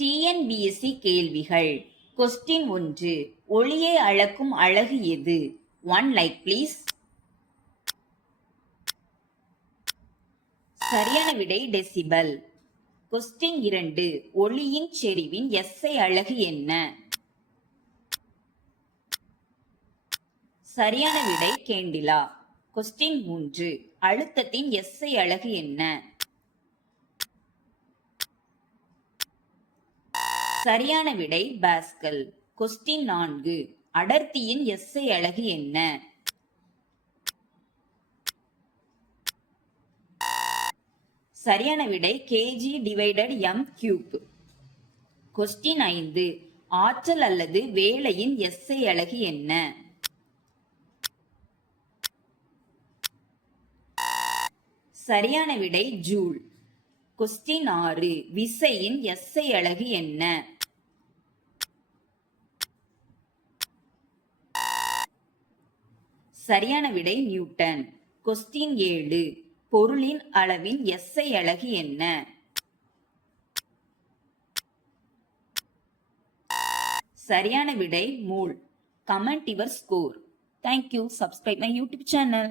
TNPSC கேள்விகள். Question 1. ஒளியை அளக்கும் அலகு எது? 1 லைக் ப்ளீஸ். சரியான விடை டெசிபல். கொஸ்டின் 2. ஒளியின் செறிவின் SI அலகு என்ன? சரியான விடை கேண்டிலா. கொஸ்டின் 3. அழுத்தத்தின் SI அலகு என்ன? சரியான விடை பாஸ்கல். கொஸ்டின் 4. அடர்த்தியின் SI அலகு என்ன? சரியான விடை kg/m³. கொஸ்டின் 5. ஆற்றல் அல்லது வேலையின் SI அலகு என்ன? சரியான விடை ஜூல். கொஸ்டின் 6. விசையின் SI அலகு என்ன? சரியான விடை நியூட்டன். கொஸ்டின் 7. பொருளின் அளவின் SI அலகு என்ன? சரியான விடை mole. Comment your score. Thank you. Subscribe my YouTube channel.